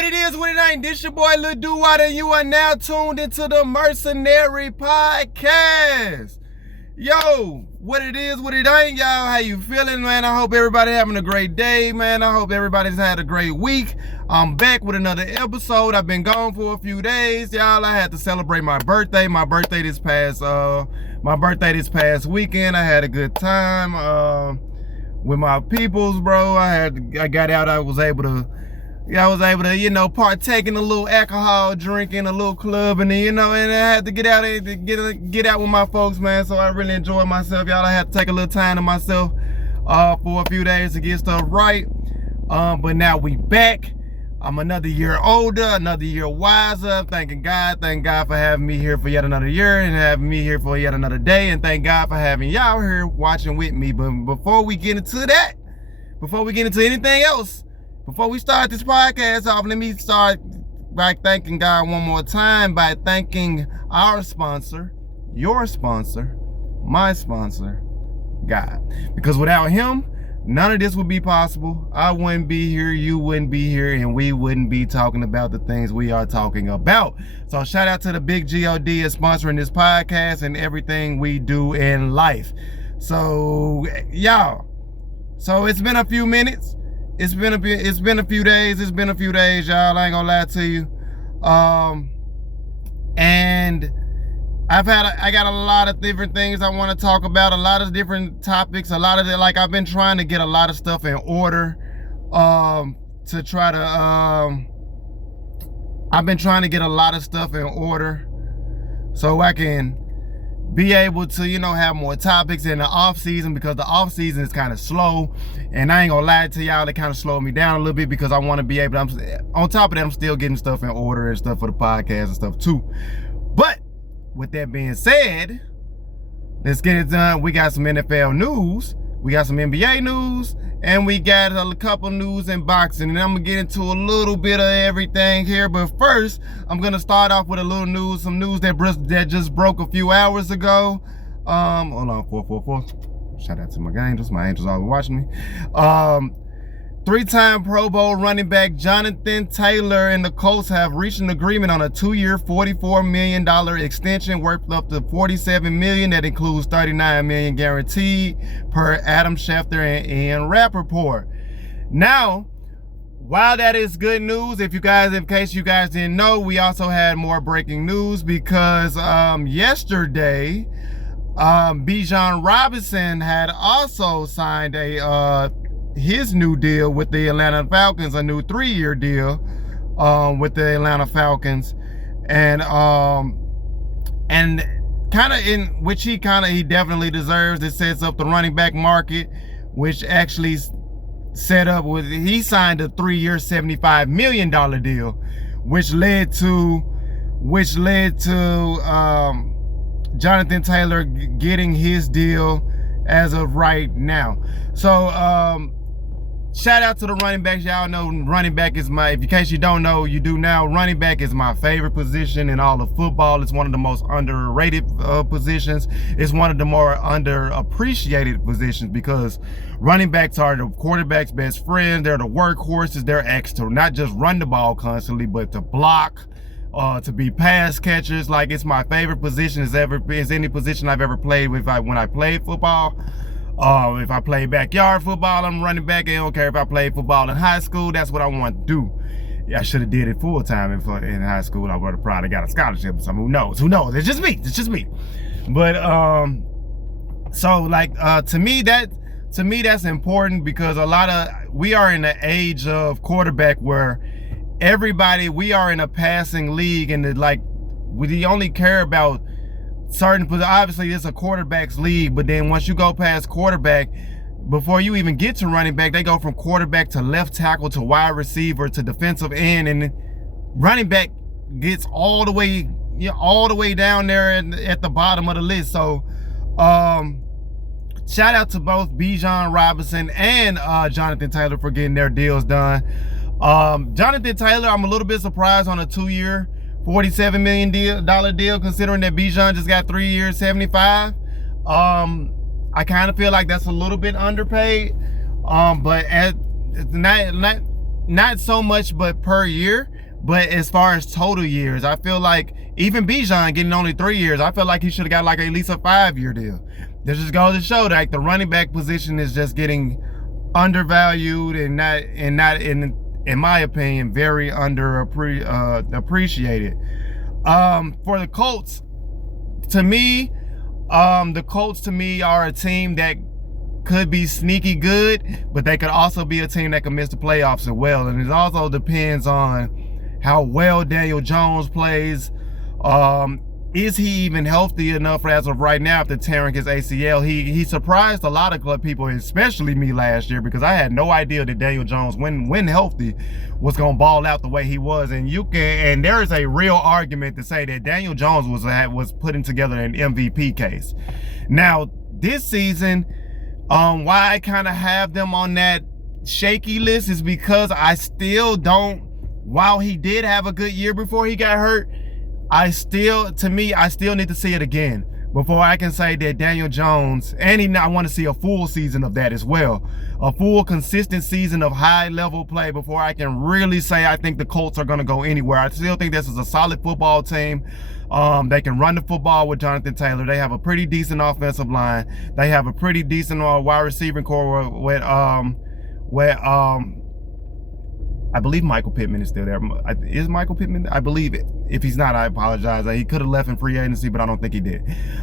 what it is, what it ain't. This your boy Lil Doo-Wop, and you are now tuned into the Mercenary Podcast. Yo, what it is, what it ain't, y'all. How you feeling, man? I hope everybody having a great day, man. I hope everybody's had a great week. I'm back with another episode. I've been gone for a few days, y'all. I had to celebrate my birthday. My birthday this past weekend. I had a good time with my peoples, bro. I got out. I was able to, partake in a little alcohol drinking, a little club, and then, and I had to get out with my folks, man. So I really enjoyed myself, y'all. I had to take a little time to myself for a few days to get stuff right. But now we back. I'm another year older, another year wiser. Thank God for having me here for yet another year and having me here for yet another day. And thank God for having y'all here watching with me. But before we get into that, before we get into anything else, before we start this podcast off, let me start by thanking God one more time by thanking our sponsor, your sponsor, my sponsor, God. Because without him, none of this would be possible. I wouldn't be here, you wouldn't be here, and we wouldn't be talking about the things we are talking about. So shout out to the big G.O.D. is sponsoring this podcast and everything we do in life. So, y'all, so it's been a few minutes. It's been a few days. It's been a few days, y'all. I ain't gonna lie to you. And I got a lot of different things I want to talk about, a lot of different topics, I've been trying to get a lot of stuff in order, I've been trying to get a lot of stuff in order so I can be able to, have more topics in the off season, because the off season is kind of slow, and I ain't gonna lie to y'all, it kind of slowed me down a little bit because I want to be able to, on top of that, I'm still getting stuff in order and stuff for the podcast and stuff too. But with that being said, let's get it done. We got some NFL news, we got some NBA news, and we got a couple news in boxing, and I'm gonna get into a little bit of everything here. But first, I'm gonna start off with a little news, some news that just broke a few hours ago. Hold on, 444. Shout out to my angels. My angels always watching me. Three-time Pro Bowl running back Johnathan Taylor and the Colts have reached an agreement on a 2-year, $44 million extension worth up to $47 million. That includes $39 million guaranteed per Adam Schefter and Ian Rappaport. Now, while that is good news, in case you guys didn't know, we also had more breaking news because yesterday, Bijan Robinson had also signed his new deal with the Atlanta Falcons, a new 3-year deal with the Atlanta Falcons, and kind of in which he definitely deserves. It sets up the running back market, which actually set up with, he signed a 3-year $75 million deal, which led to Johnathan Taylor getting his deal as of right now. So shout out to the running backs. Y'all know running back is in case you don't know, you do now. Running back is my favorite position in all of football. It's one of the most underrated positions. It's one of the more underappreciated positions because running backs are the quarterback's best friend. They're the workhorses. They're asked to not just run the ball constantly, but to block, to be pass catchers. Like, it's my favorite position as any position I've ever played with. When I played football. If I play backyard football, I'm running back. I don't care if I played football in high school. That's what I want to do. Yeah, I should have did it full time in high school. I would have probably got a scholarship or something. Who knows? It's just me. But to me that's important because we are in the age of quarterback where we are in a passing league, and we only care about certain, obviously it's a quarterback's league, but then once you go past quarterback, before you even get to running back, they go from quarterback to left tackle to wide receiver to defensive end, and running back gets all the way down there at the bottom of the list. So shout out to both Bijan Robinson and Johnathan Taylor for getting their deals done. Johnathan Taylor, I'm a little bit surprised on a 2-year $47 million deal, considering that Bijan just got 3 years, 75. I kind of feel like that's a little bit underpaid. But not so much but per year, but as far as total years, I feel like even Bijan getting only 3 years, I feel like he should have got like at least a 5-year deal. This just goes to show that like the running back position is just getting undervalued and not in my opinion very appreciated. For the Colts, to me, the Colts to me are a team that could be sneaky good, but they could also be a team that could miss the playoffs as well. And it also depends on how well Daniel Jones plays. Is he even healthy enough as of right now after tearing his ACL? He surprised a lot of club people, especially me last year, because I had no idea that Daniel Jones, when healthy, was gonna ball out the way he was. And there is a real argument to say that Daniel Jones was putting together an MVP case. Now this season, why I kind of have them on that shaky list is because I still don't. While he did have a good year before he got hurt, I still need to see it again before I can say that Daniel Jones, and I want to see a full season of that as well. A full consistent season of high level play before I can really say I think the Colts are going to go anywhere. I still think this is a solid football team. They can run the football with Johnathan Taylor. They have a pretty decent offensive line. They have a pretty decent wide receiving core with I believe Michael Pittman is still there. Is Michael Pittman? I believe it. If he's not, I apologize. He could have left in free agency, but I don't think he did.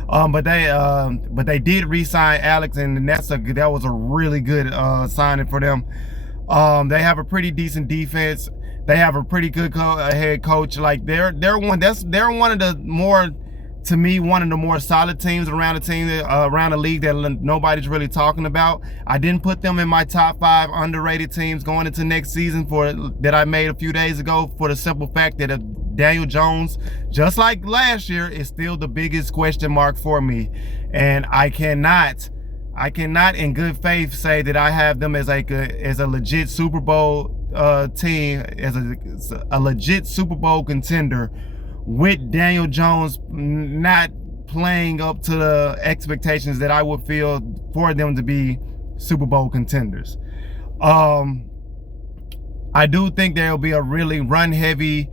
But they did re-sign Alex, and that was a really good signing for them. They have a pretty decent defense. They have a pretty good head coach. Like they're one of the more, to me, one of the more solid teams around the league that nobody's really talking about. I didn't put them in my top 5 underrated teams going into next season that I made a few days ago, for the simple fact that Daniel Jones, just like last year, is still the biggest question mark for me. And I cannot in good faith say that I have them as a legit Super Bowl team, as a legit Super Bowl contender, with Daniel Jones not playing up to the expectations that I would feel for them to be Super Bowl contenders. I do think there'll be a really run-heavy,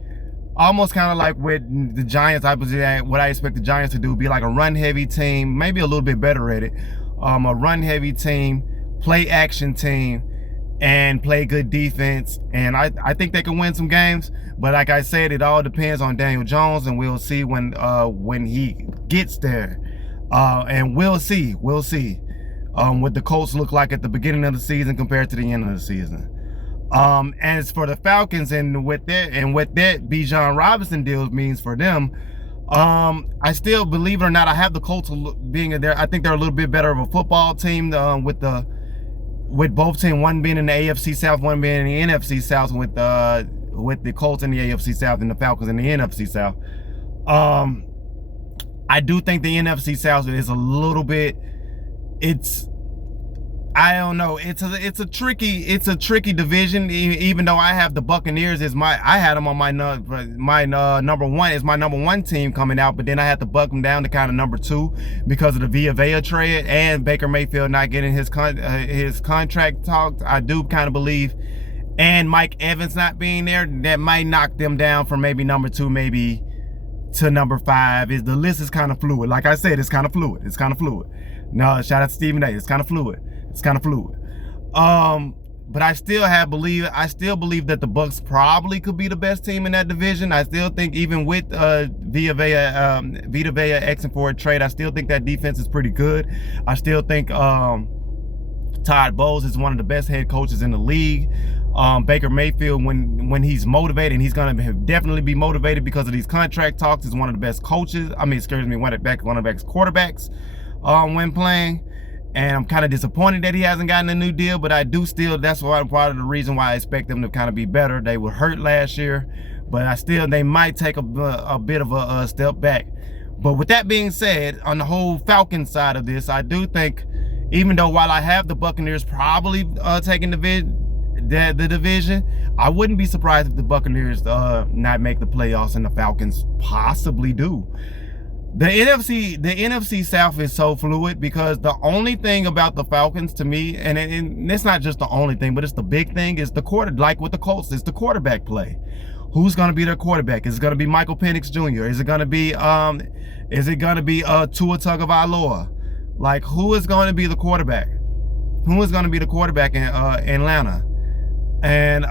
almost kind of like with the Giants. What I expect the Giants to do, be like a run-heavy team, maybe a little bit better at it. A run-heavy team, play-action team, and play good defense, and I think they can win some games. But like I said, it all depends on Daniel Jones, and we'll see when he gets there. And we'll see what the Colts look like at the beginning of the season compared to the end of the season. As for the Falcons, and what that Bijan Robinson deal means for them, I still, believe it or not, I have the Colts being there. I think they're a little bit better of a football team with both teams, one being in the AFC South, one being in the NFC South, with the Colts in the AFC South and the Falcons in the NFC South. I do think the NFC South is a little bit, I don't know. It's a tricky division. Even though I have the Buccaneers I had them on my number one team coming out, but then I had to buck them down to kind of number 2 because of the Vita Vea trade and Baker Mayfield not getting his contract talked. I do kind of believe, and Mike Evans not being there, that might knock them down from maybe number 2, maybe to number 5. The list is kind of fluid. Like I said, it's kind of fluid. No, shout out to Stephen A. It's kind of fluid. But I still believe that the Bucs probably could be the best team in that division. I still think, even with Vita Vea X for a trade, I still think that defense is pretty good. I still think Todd Bowles is one of the best head coaches in the league. Baker Mayfield, when he's motivated, and he's going to definitely be motivated because of these contract talks, is one of the best coaches. One of the best quarterbacks when playing. And I'm kind of disappointed that he hasn't gotten a new deal, but that's part of the reason why I expect them to kind of be better. They were hurt last year, but they might take a bit of a step back. But with that being said, on the whole Falcons side of this, I do think, even though while I have the Buccaneers probably taking the division, I wouldn't be surprised if the Buccaneers not make the playoffs and the Falcons possibly do. The NFC South is so fluid because the only thing about the Falcons to me, and it's not just the only thing, but it's the big thing, is the like with the Colts, it's the quarterback play. Who's going to be their quarterback? Is it going to be Michael Penix Jr.? Is it going to be Tua Tagovailoa? Like, who is going to be the quarterback? Who is going to be the quarterback in Atlanta? And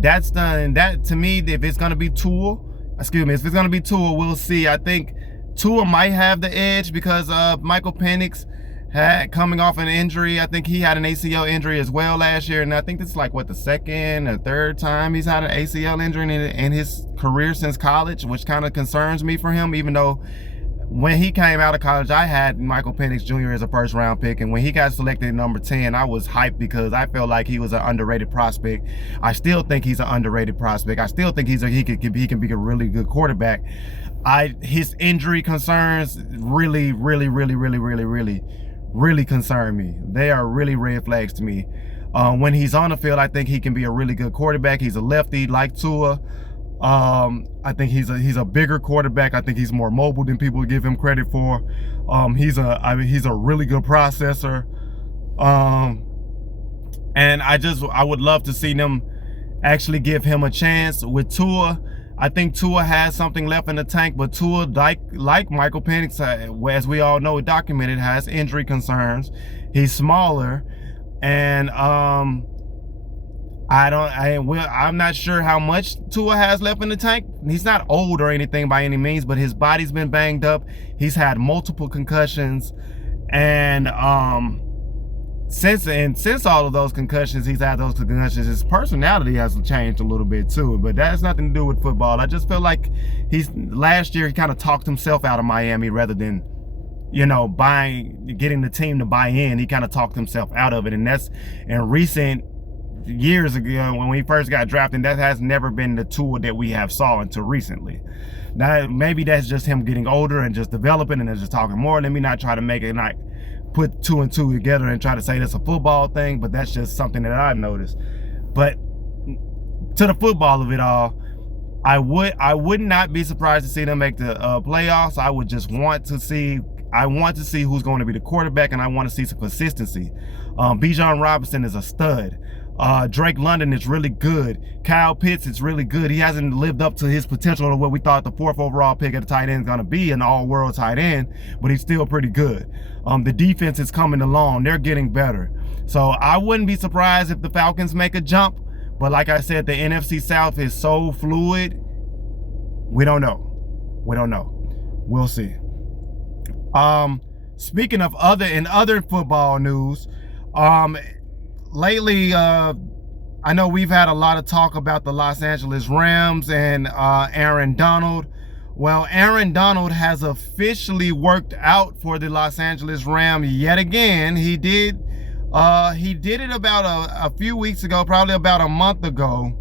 that's done. That, to me, if it's going to be Tua, we'll see. I think Tua might have the edge because Michael Penix had coming off an injury. I think he had an ACL injury as well last year, and I think this is like the second or third time he's had an ACL injury in his career since college, which kind of concerns me for him, even though when he came out of college, I had Michael Penix Jr. as a first round pick, and when he got selected at number 10, I was hyped because I felt like he was an underrated prospect. I still think he's an underrated prospect. I still think he can be a really good quarterback. His injury concerns really concern me. They are really red flags to me. When he's on the field, I think he can be a really good quarterback. He's a lefty like Tua. I think he's a bigger quarterback. I think he's more mobile than people give him credit for. He's a really good processor. And I would love to see them actually give him a chance with Tua. I think Tua has something left in the tank, but Tua, like Michael Penix, as we all know, documented, has injury concerns. He's smaller, and I'm not sure how much Tua has left in the tank. He's not old or anything by any means, but his body's been banged up. He's had multiple concussions, and since all of those concussions, his personality has changed a little bit too. But that has nothing to do with football. I just feel like last year he kind of talked himself out of Miami rather than, getting the team to buy in. He kind of talked himself out of it, and that's in recent years ago when we first got drafted. That has never been the Tua that we have saw until recently. Now maybe that's just him getting older and just developing and just talking more. Let me not try to make it like put two and two together and try to say that's a football thing, but that's just something that I've noticed. But to the football of it all, I would not be surprised to see them make the playoffs. I want to see who's going to be the quarterback, and I want to see some consistency. Bijan Robinson is a stud. Drake London is really good. Kyle Pitts is really good. He hasn't lived up to his potential of what we thought the 4th overall pick at the tight end is going to be, an all-world tight end, but he's still pretty good. The defense is coming along. They're getting better. So I wouldn't be surprised if the Falcons make a jump, but like I said, the NFC South is so fluid. We don't know. We'll see. Speaking of other football news, lately, I know we've had a lot of talk about the Los Angeles Rams and Aaron Donald. Well, Aaron Donald has officially worked out for the Los Angeles Rams yet again. He did it about a few weeks ago, probably about a month ago,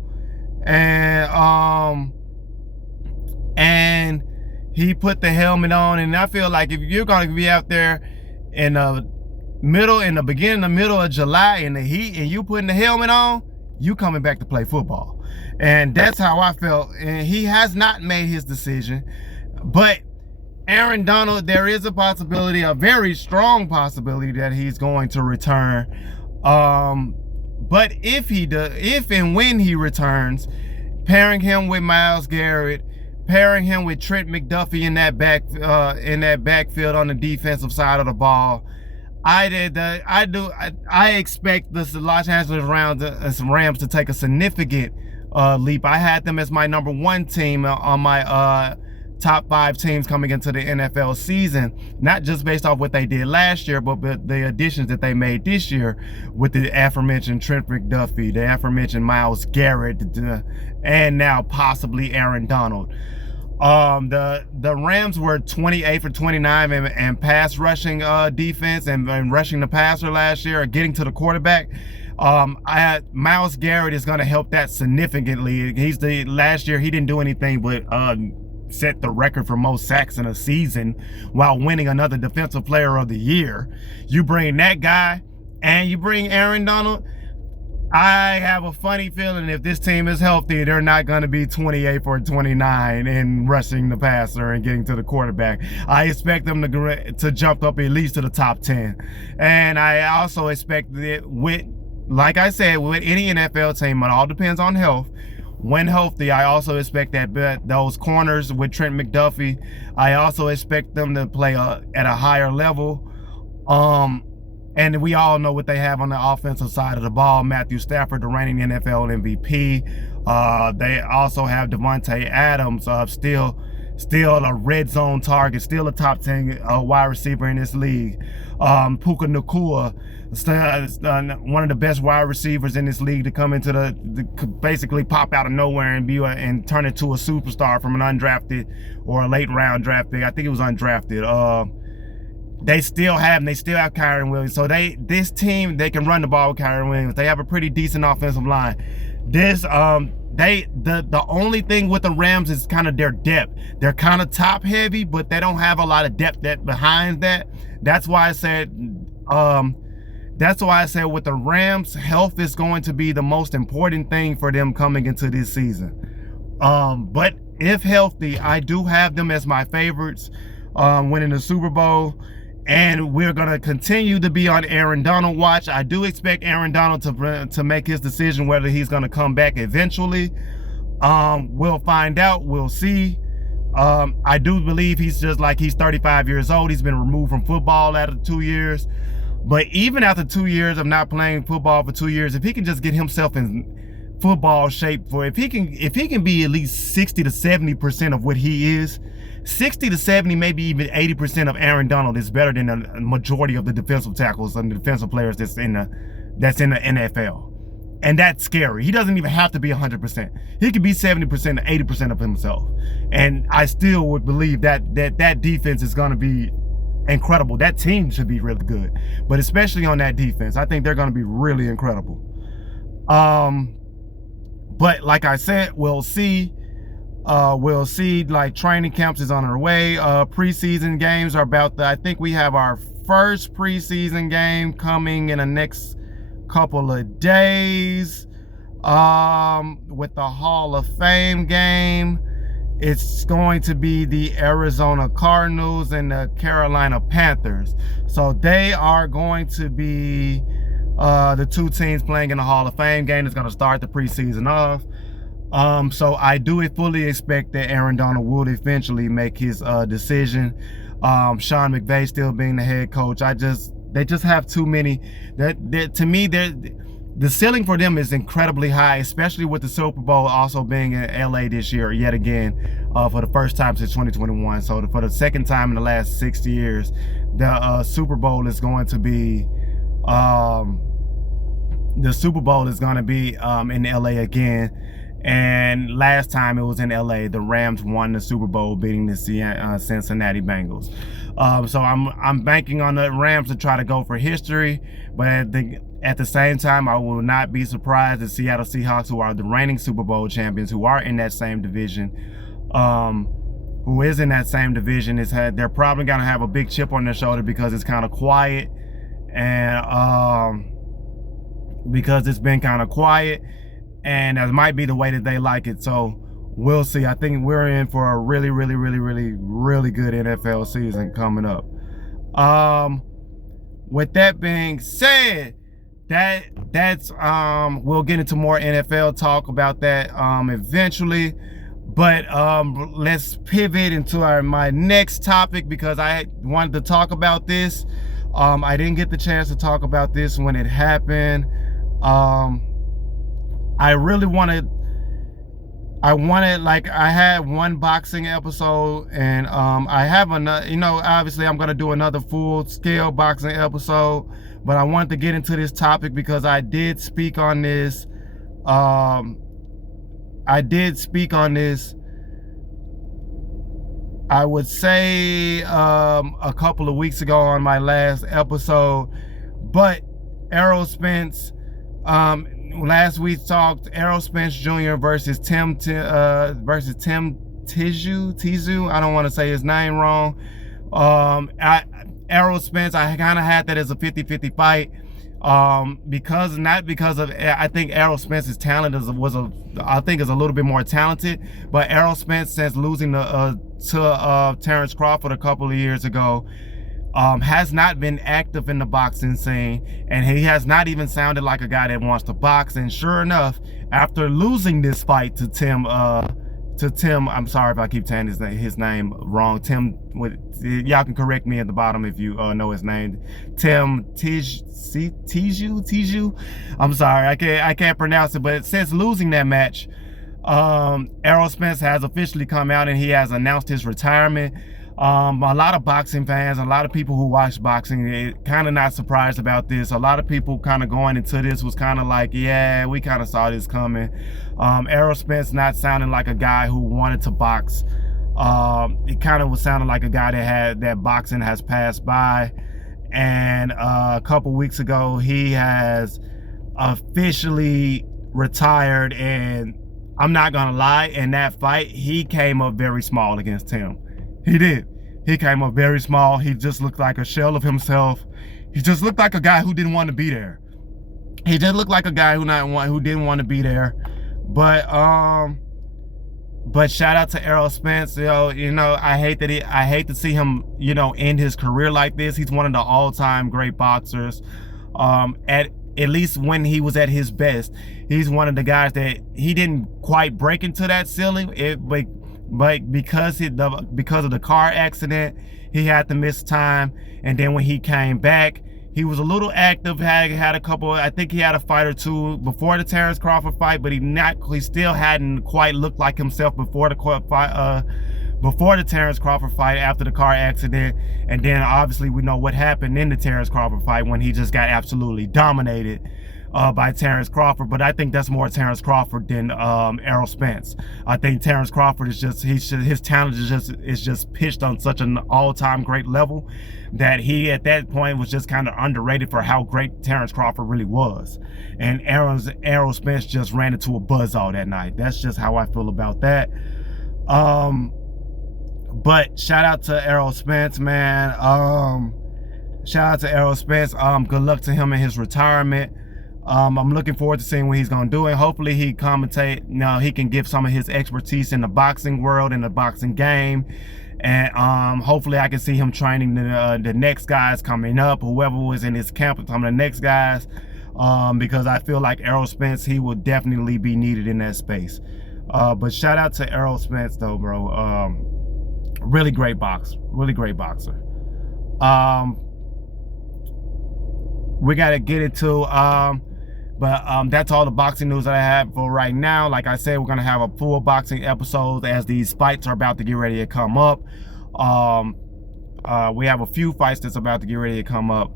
and he put the helmet on. And I feel like if you're going to be out there in the middle of July in the heat and you putting the helmet on, you coming back to play football. And that's how I felt. And he has not made his decision. But Aaron Donald, there is a possibility, a very strong possibility, that he's going to return. But if and when he returns, pairing him with Myles Garrett, pairing him with Trent McDuffie in that backfield on the defensive side of the ball, I expect the Los Angeles Rams to take a significant leap. I had them as my number 1 team on my top 5 teams coming into the NFL season, not just based off what they did last year, but the additions that they made this year with the aforementioned Trent McDuffie, the aforementioned Myles Garrett, and now possibly Aaron Donald. The Rams were 28 for 29 in pass rushing defense and rushing the passer last year, getting to the quarterback. Myles Garrett is going to help that significantly. Last year he didn't do anything but set the record for most sacks in a season while winning another Defensive Player of the Year. You bring that guy and you bring Aaron Donald, I have a funny feeling if this team is healthy, they're not going to be 28 for 29 in rushing the passer and getting to the quarterback. I expect them to jump up at least to the top 10. And I also expect that like I said, with any NFL team, it all depends on health. When healthy, I also expect that those corners with Trent McDuffie, I also expect them to play at a higher level. And we all know what they have on the offensive side of the ball. Matthew Stafford, the reigning NFL MVP. They also have Devontae Adams, still a red zone target, still a top 10 wide receiver in this league. Puka Nacua, one of the best wide receivers in this league to come into basically pop out of nowhere and turn into a superstar from an undrafted or a late round draft pick. I think it was undrafted. They still have Kyren Williams. So this team, they can run the ball with Kyren Williams. They have a pretty decent offensive line. The only thing with the Rams is kind of their depth. They're kind of top heavy, but they don't have a lot of depth behind that. That's why I said with the Rams, health is going to be the most important thing for them coming into this season. But if healthy, I do have them as my favorites, winning the Super Bowl. And we're going to continue to be on Aaron Donald watch. I do expect Aaron Donald to make his decision whether he's going to come back eventually. We'll find out. We'll see. I do believe he's 35 years old. He's been removed from football after 2 years. But even after 2 years of not playing football for 2 years, if he can just get himself in football shape, if he can be at least 60 to 70% of what he is, 60 to 70, maybe even 80% of Aaron Donald is better than a majority of the defensive tackles and the defensive players that's in the NFL. And that's scary. He doesn't even have to be 100%. He could be 70% to 80% of himself. And I still would believe that defense is going to be incredible. That team should be really good. But especially on that defense, I think they're going to be really incredible. But like I said, we'll see. Like training camps is on our way. Preseason games are I think we have our first preseason game coming in the next couple of days. With the Hall of Fame game, it's going to be the Arizona Cardinals and the Carolina Panthers. So they are going to be the two teams playing in the Hall of Fame game. It's going to start the preseason off. So I do fully expect that Aaron Donald will eventually make his decision. Sean McVay still being the head coach. They just have too many. To me, the ceiling for them is incredibly high, especially with the Super Bowl also being in LA this year yet again, for the first time since 2021. So for the second time in the last 6 years, the Super Bowl is going to be in LA again. And last time it was in LA, the Rams won the Super Bowl, beating the Cincinnati Bengals. So I'm banking on the Rams to try to go for history, but at the same time, I will not be surprised if Seattle Seahawks, who are the reigning Super Bowl champions, who are in that same division, they're probably gonna have a big chip on their shoulder because it's kind of quiet, and because it's been kind of quiet. And that might be the way that they like it. So we'll see. I think we're in for a really, really, really, really, really good NFL season coming up. With that being said, we'll get into more NFL talk about that eventually. But let's pivot into my next topic, because I wanted to talk about this. I didn't get the chance to talk about this when it happened. I had one boxing episode, and I have another, obviously I'm going to do another full scale boxing episode, but I wanted to get into this topic because I did speak on this. I would say a couple of weeks ago on my last episode, but Errol Spence, last we talked Errol Spence Jr. versus Tim Tszyu. I don't want to say his name wrong. Errol Spence, I kind of had that as a 50-50 fight. not because of, I think Errol Spence's talent is a little bit more talented, but Errol Spence, since losing to Terrence Crawford a couple of years ago, has not been active in the boxing scene, and he has not even sounded like a guy that wants to box. And sure enough, after losing this fight to Tim, I'm sorry if I keep saying his name wrong. Tim, y'all can correct me at the bottom if you know his name. Tim Tiju. I'm sorry, I can't pronounce it. But since losing that match, Errol Spence has officially come out and he has announced his retirement. A lot of boxing fans, a lot of people who watch boxing, kind of not surprised about this. A lot of people kind of going into this was kind of like, yeah, we kind of saw this coming. Errol Spence not sounding like a guy who wanted to box. It kind of was sounding like a guy that boxing has passed by. And a couple weeks ago, he has officially retired. And I'm not gonna lie, in that fight, he came up very small against Tim. He did. He came up very small. He just looked like a shell of himself. He just looked like a guy who didn't want to be there. He did look like a guy who didn't want to be there. But shout out to Errol Spence. I hate to see him, end his career like this. He's one of the all-time great boxers. At least when he was at his best, he's one of the guys that he didn't quite break into that ceiling. But because of the car accident, he had to miss time. And then when he came back, he was a little active, had a couple, I think he had a fight or two before the Terrence Crawford fight, but he still hadn't quite looked like himself before the Terrence Crawford fight after the car accident. And then obviously we know what happened in the Terrence Crawford fight when he just got absolutely dominated by Terrence Crawford. But I think that's more Terrence Crawford than Errol Spence. I think Terrence Crawford is his talent is just pitched on such an all-time great level that he at that point was just kind of underrated for how great Terrence Crawford really was. And Errol Spence just ran into a buzzsaw that night. That's just how I feel about that. But shout out to Errol Spence, man. Shout out to Errol Spence. Good luck to him in his retirement. I'm looking forward to seeing what he's gonna do, and hopefully he can give some of his expertise in the boxing world, in the boxing game, and hopefully I can see him training the next guys coming up, whoever was in his camp, some of the next guys, because I feel like Errol Spence, he will definitely be needed in that space. But shout out to Errol Spence though, bro. Really great boxer. We gotta get into but that's all the boxing news that I have for right now. Like I said, we're gonna have a full boxing episode as these fights are about to get ready to come up. We have a few fights that's about to get ready to come up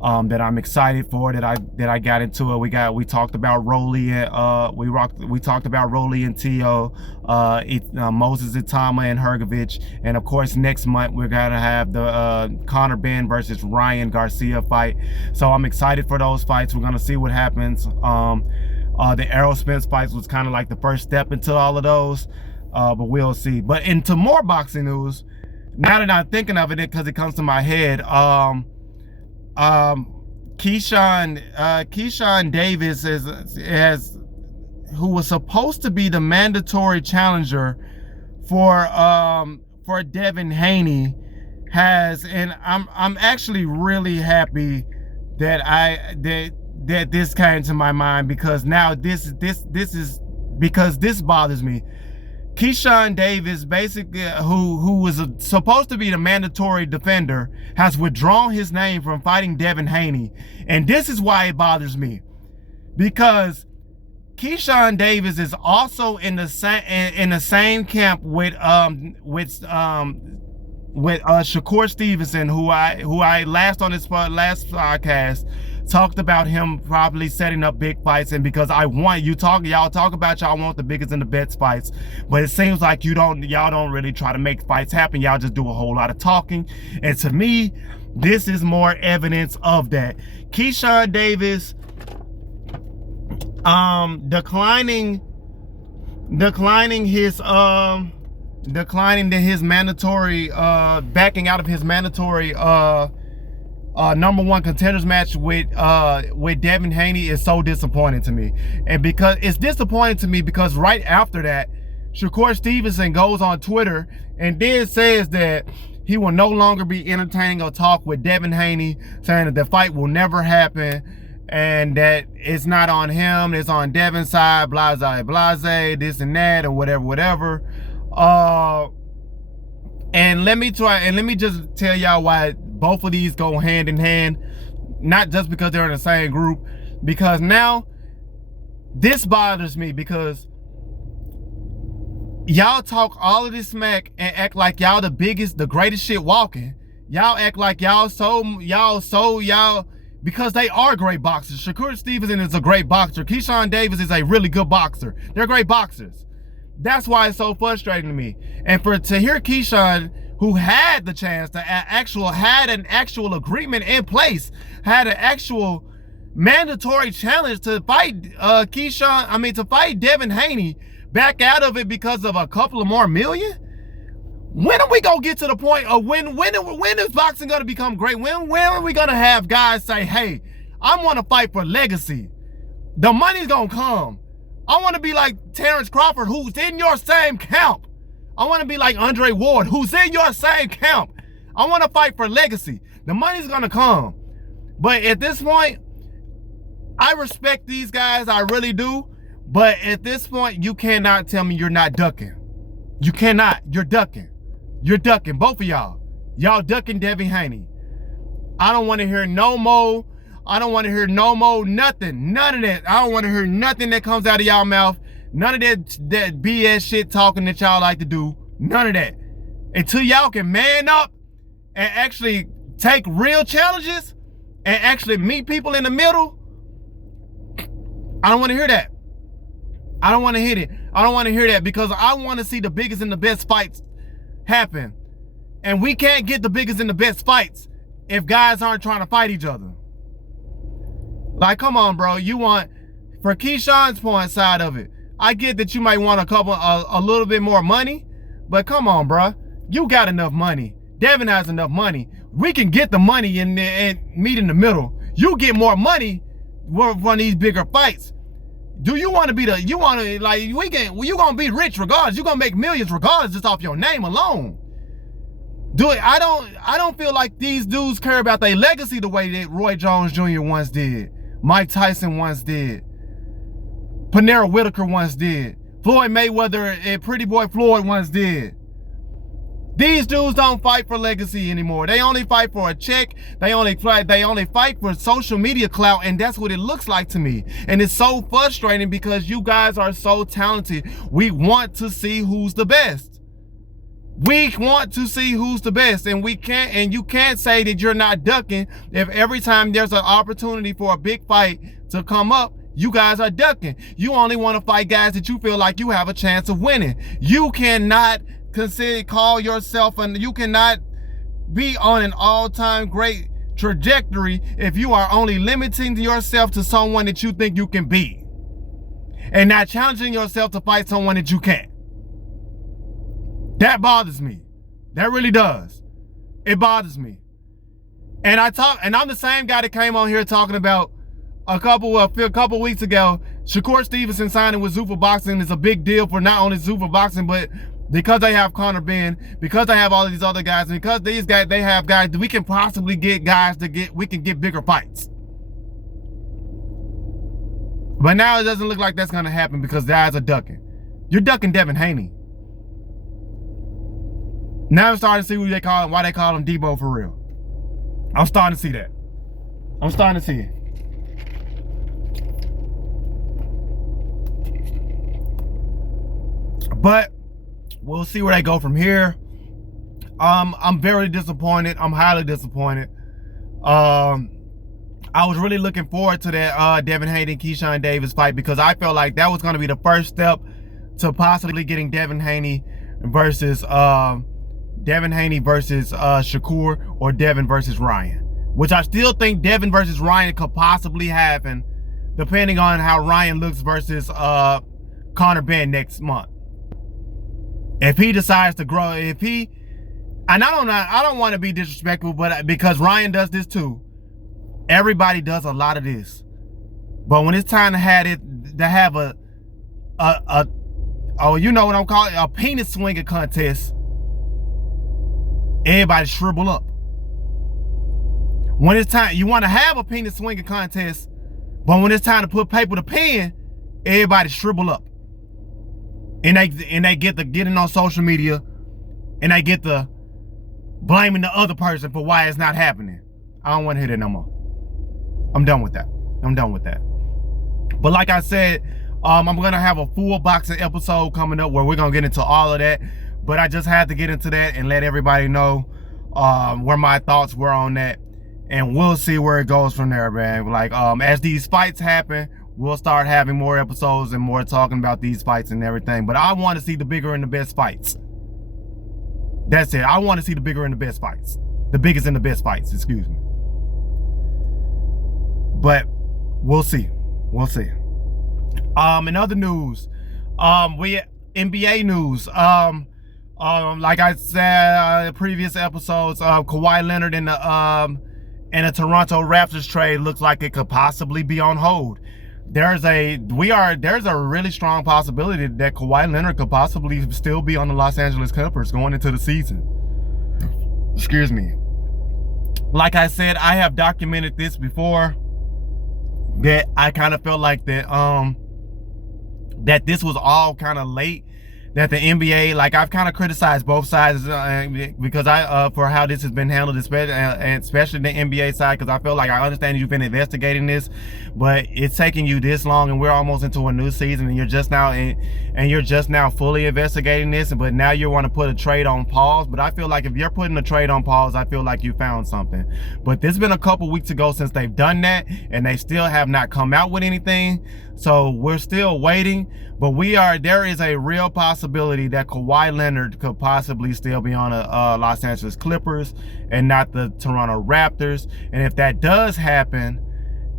that I'm excited for, that I got into it. We talked about Rolly and we talked about Rolly and Tio, Moses Itama and Hergovich, and of course next month we're gonna have the Conor Ben versus Ryan Garcia fight. So I'm excited for those fights. We're gonna see what happens. The Errol Spence fights was kind of like the first step into all of those, but we'll see. But into more boxing news, now that I'm thinking of it, because it comes to my head, Keyshawn Davis who was supposed to be the mandatory challenger for Devin Haney, and I'm actually really happy that this came to my mind, because now this is because this bothers me. Keyshawn Davis, basically, who was supposed to be the mandatory defender, has withdrawn his name from fighting Devin Haney, and this is why it bothers me, because Keyshawn Davis is also in the same camp with Shakur Stevenson, who I last podcast talked about him probably setting up big fights, and because y'all talk about y'all want the biggest and the best fights, but it seems like y'all don't really try to make fights happen. Y'all just do a whole lot of talking, and to me, this is more evidence of that. Keyshawn Davis declining his mandatory backing out of his mandatory number one contenders match with Devin Haney is so disappointing to me. And because it's disappointing to me because right after that, Shakur Stevenson goes on Twitter and then says that he will no longer be entertaining a talk with Devin Haney, saying that the fight will never happen and that it's not on him, it's on Devin's side, blase, this and that, or whatever. And let me just tell y'all why both of these go hand in hand, not just because they're in the same group, because now this bothers me because y'all talk all of this smack and act like y'all the greatest shit walking. Y'all act like y'all because they are great boxers. Shakur Stevenson is a great boxer. Keyshawn Davis is a really good boxer. They're great boxers. That's why it's so frustrating to me. And to hear Keyshawn, who had the chance to had an actual agreement in place, had an actual mandatory challenge to fight to fight Devin Haney, back out of it because of a couple of more million? When are we gonna get to the point of when is boxing gonna become great? When are we gonna have guys say, hey, I wanna fight for legacy? The money's gonna come. I wanna be like Terrence Crawford, who's in your same camp. I wanna be like Andre Ward, who's in your same camp. I wanna fight for legacy. The money's gonna come. But at this point, I respect these guys, I really do. But at this point, you cannot tell me you're not ducking. You cannot. You're ducking. You're ducking, both of y'all. Y'all ducking Devin Haney. I don't want to hear no more. I don't want to hear no more nothing. None of that. I don't want to hear nothing that comes out of y'all mouth. None of that BS shit talking that y'all like to do. None of that. Until y'all can man up and actually take real challenges and actually meet people in the middle, I don't want to hear that. I don't want to hit it. I don't want to hear that because I want to see the biggest and the best fights happen. And we can't get the biggest and the best fights if guys aren't trying to fight each other. Like, come on, bro. You want, for Keyshawn's point side of it, I get that you might want a little bit more money, but come on, bro. You got enough money. Devin has enough money. We can get the money and meet in the middle. You get more money from these bigger fights. Do you want to be you gonna be rich regardless. You're gonna make millions regardless just off your name alone. I don't feel like these dudes care about their legacy the way that Roy Jones Jr. once did. Mike Tyson once did. Panera Whitaker once did. Floyd Mayweather and Pretty Boy Floyd once did. These dudes don't fight for legacy anymore. They only fight for a check. They only fight for social media clout, and that's what it looks like to me. And it's so frustrating because you guys are so talented. We want to see who's the best. We want to see who's the best, and you can't say that you're not ducking if every time there's an opportunity for a big fight to come up, you guys are ducking. You only want to fight guys that you feel like you have a chance of winning. You cannot call yourself, and you cannot be on an all-time great trajectory if you are only limiting yourself to someone that you think you can beat and not challenging yourself to fight someone that you can't. That bothers me. That really does. It bothers me. And I'm the same guy that came on here talking about a couple weeks ago, Shakur Stevenson signing with Zuffa Boxing is a big deal for not only Zuffa Boxing, but because they have Conor Ben, because they have all of these other guys, and because these guys, they have guys, we can possibly get guys we can get bigger fights. But now it doesn't look like that's going to happen because guys are ducking. You're ducking Devin Haney. Now I'm starting to see why they call him Debo for real. I'm starting to see that. I'm starting to see it. But we'll see where they go from here. I'm very disappointed. I'm highly disappointed. I was really looking forward to that Devin Haney and Keyshawn Davis fight because I felt like that was going to be the first step to possibly getting Devin Haney versus Shakur, or Devin versus Ryan, which I still think Devin versus Ryan could possibly happen depending on how Ryan looks versus Conor Ben next month. If he decides to grow, and I don't want to be disrespectful, but because Ryan does this too, everybody does a lot of this. But when it's time to have a oh, you know what I'm calling it, a penis swinging contest, everybody shrivel up. When it's time, you want to have a penis swinging contest, but when it's time to put paper to pen, everybody shrivel up. And they get to getting on social media, and they get to blaming the other person for why it's not happening. I don't want to hear that no more. I'm done with that. But like I said, I'm gonna have a full boxing episode coming up where we're gonna get into all of that. But I just had to get into that and let everybody know where my thoughts were on that, and we'll see where it goes from there, man. Like as these fights happen, we'll start having more episodes and more talking about these fights and everything. But I want to see the bigger and the best fights. That's it. I want to see the bigger and the best fights. The biggest and the best fights, excuse me. But we'll see. In other news, NBA news. Like I said in previous episodes, Kawhi Leonard and the Toronto Raptors trade looks like it could possibly be on hold. There's a really strong possibility that Kawhi Leonard could possibly still be on the Los Angeles Clippers going into the season. Excuse me. Like I said, I have documented this before, that I kind of felt like that that this was all kind of late. That the NBA, like I've kind of criticized both sides because for how this has been handled, especially the NBA side, because I feel like I understand you've been investigating this, but it's taking you this long, and we're almost into a new season, and you're just now fully investigating this, but now you want to put a trade on pause. But I feel like if you're putting a trade on pause, I feel like you found something. But this has been a couple weeks ago since they've done that, and they still have not come out with anything. So we're still waiting, but there is a real possibility that Kawhi Leonard could possibly still be on a Los Angeles Clippers and not the Toronto Raptors. And if that does happen,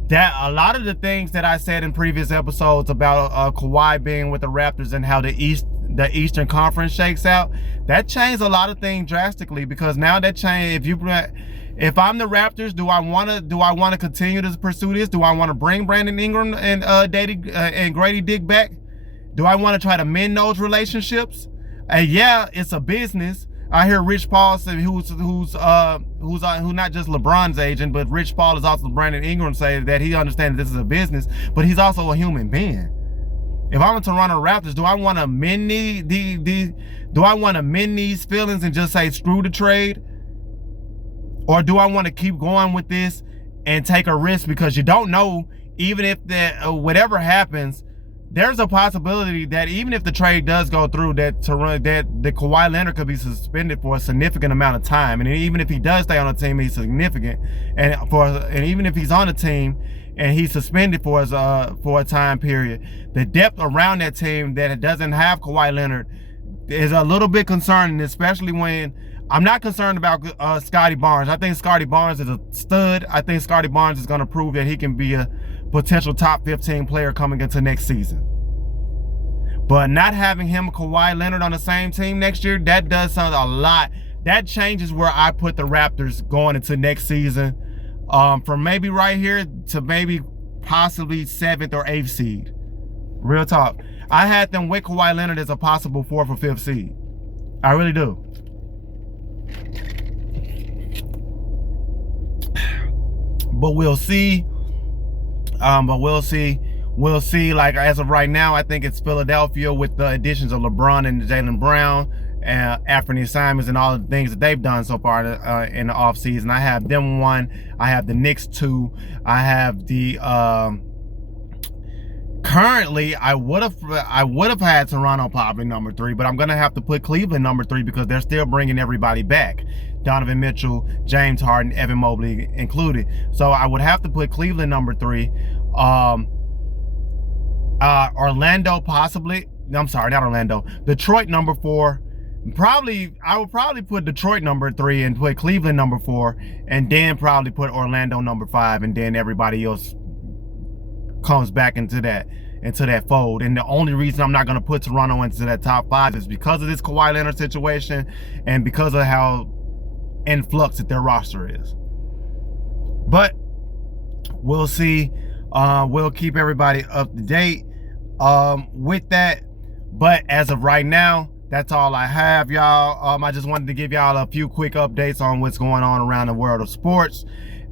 that a lot of the things that I said in previous episodes about Kawhi being with the Raptors and how the Eastern Conference shakes out, that changed a lot of things drastically, because now that changed. If I'm the Raptors, do I want to continue to pursue this? Do I want to bring Brandon Ingram and Grady Dick back? Do I want to try to mend those relationships? Yeah, it's a business. I hear Rich Paul say, who's not just LeBron's agent, but Rich Paul is also Brandon Ingram, say that he understands this is a business, but he's also a human being. If I'm a Toronto Raptors, do I want to mend these feelings and just say screw the trade? Or do I want to keep going with this and take a risk, because you don't know, even if whatever happens, there's a possibility that even if the trade does go through, that the Kawhi Leonard could be suspended for a significant amount of time. And even if he does stay on a team, he's significant. And even if he's on a team and he's suspended for a time period, the depth around that team that doesn't have Kawhi Leonard is a little bit concerning, especially when I'm not concerned about Scotty Barnes. I think Scotty Barnes is a stud. I think Scotty Barnes is going to prove that he can be a potential top 15 player coming into next season. But not having him and Kawhi Leonard on the same team next year, that does sound a lot. That changes where I put the Raptors going into next season. From maybe right here to maybe possibly 7th or 8th seed. Real talk. I had them with Kawhi Leonard as a possible 4th or 5th seed. I really do. But we'll see. We'll see. Like, as of right now, I think it's Philadelphia with the additions of LeBron and Jaylen Brown and Anthony Simons and all the things that they've done so far in the offseason. I have them 1. I have the Knicks 2. I have the currently I would have had Toronto probably number 3, but I'm gonna have to put Cleveland number 3 because they're still bringing everybody back. Donovan Mitchell, James Harden, Evan Mobley included. So I would have to put Cleveland number 3. Orlando possibly. I'm sorry, not Orlando. Detroit number 4. I would probably put Detroit number 3 and put Cleveland number 4, and then probably put Orlando number 5, and then everybody else comes back into that fold. And the only reason I'm not going to put Toronto into that top 5 is because of this Kawhi Leonard situation and because of how in flux that their roster is. But we'll see. We'll keep everybody up to date with that. But as of right now, that's all I have, y'all. I just wanted to give y'all a few quick updates on what's going on around the world of sports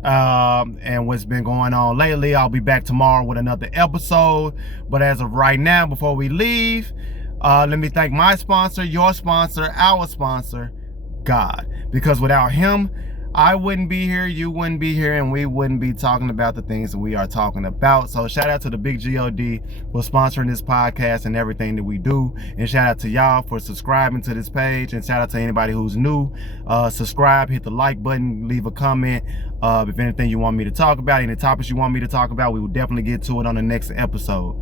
and what's been going on lately. I'll be back tomorrow with another episode. But as of right now, before we leave, let me thank my sponsor, your sponsor, our sponsor, God. Because without him, I wouldn't be here, you wouldn't be here, and we wouldn't be talking about the things that we are talking about. So shout out to the Big God for sponsoring this podcast and everything that we do. And shout out to y'all for subscribing to this page. And shout out to anybody who's new. Subscribe, hit the like button, leave a comment. If anything you want me to talk about, any topics you want me to talk about, we will definitely get to it on the next episode.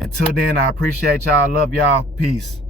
Until then, I appreciate y'all. Love y'all. Peace.